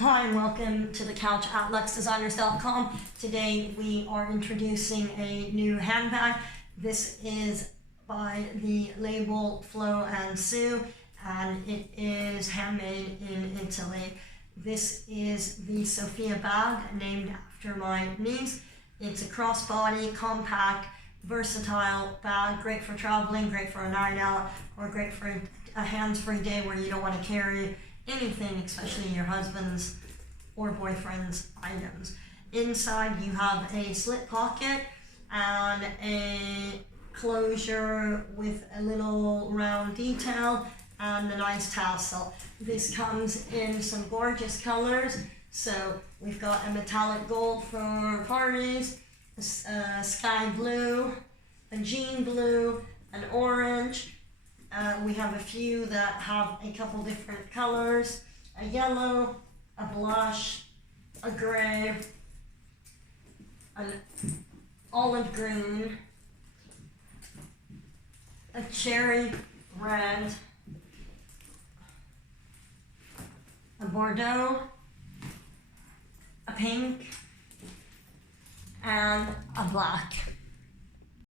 Hi and welcome to the couch at luxdesigners.com. Today we are introducing a new handbag. This is by the label Flo&Sue and it is handmade in Italy. This is the Sophia bag named after my niece. It's a crossbody, compact, versatile bag, great for traveling, great for a night out, or great for a hands-free day where you don't want to carry anything, especially your husband's or boyfriend's items. Inside you have a slip pocket and a closure with a little round detail and a nice tassel. This comes in some gorgeous colors. So we've got a metallic gold for parties, a sky blue, a jean blue, an orange. We have a few that have a couple different colors, a yellow, a blush, a gray, an olive green, a cherry red, a bordeaux, a pink, and a black.